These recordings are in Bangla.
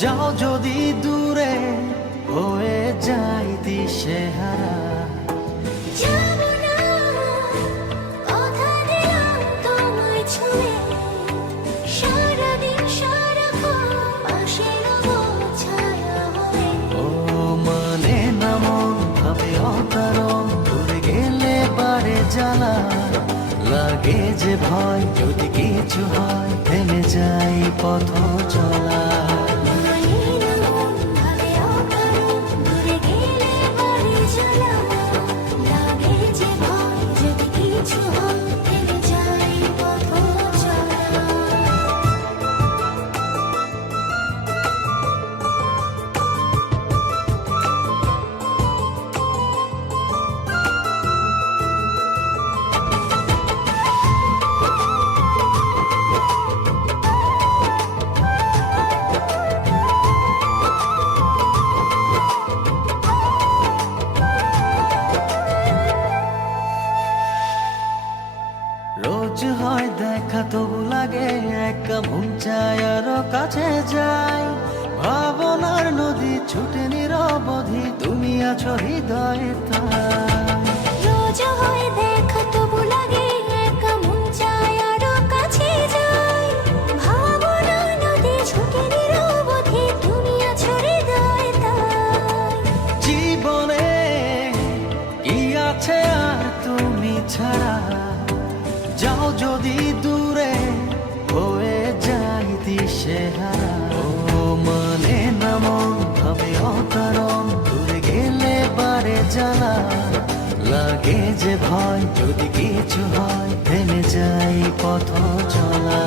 যাও যদি দূরে হয়ে যাই দিশেহারা। যাব না, কথা দিলাম তোমায় ছুঁয়ে, সারাদিন সারাক্ষণ পাশে রবো ছায়া হয়ে। ও মানে না মন ভাবে অকারণ, দূরে গেলে বাড়ে জ্বালা, লাগে যে ভয় যদি কিছু হয় থেমে যাই পথ চলা। রোজ হয় দেখা তবু লাগে একা, মন চায় আরো কাছে যাই। ভাবনার নদী ছুটে নিরবধি, তুমি আছো হৃদয়ে তাই। রোজ হয় দেখা তবু লাগে একা, মন চায় আরো কাছে যাই। ভাবনার নদী ছুটে নিরবধি, তুমি আছো হৃদয়ে তাই। জীবনে কি আছে আর তুমি ছাড়া, যাও যদি দূরে হয়ে যাই দিশেহারা। ও মানে না মন ভাবে অকারণ, দূরে গেলে বাড়ে জ্বালা, লাগে যে ভয় যদি কিছু হয় থেমে যাই পথ চলা।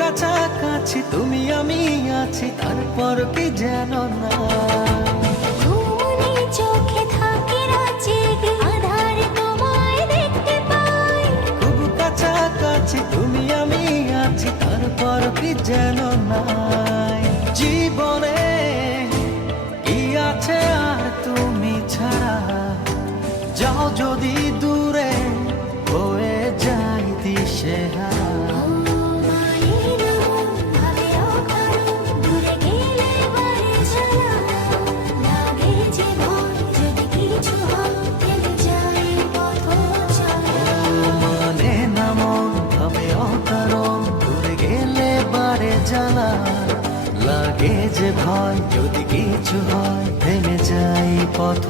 কাছাকাছি তুমি আমি আছি, তারপর কি যেন না। ঘুমনে চোখে থাকে রাত জেগে, আধারে তোমায় দেখতে পাই। খুব কাছাকাছি তুমি আমি আছি, তারপর কি যেন নাই। জীবনে কি আছে আর তুমি ছাড়া, যাও যদি দূরে হয়ে যাই দিশেহারা। লাগে যে ভয় যদি কিছু হয় থেমে যাই পথ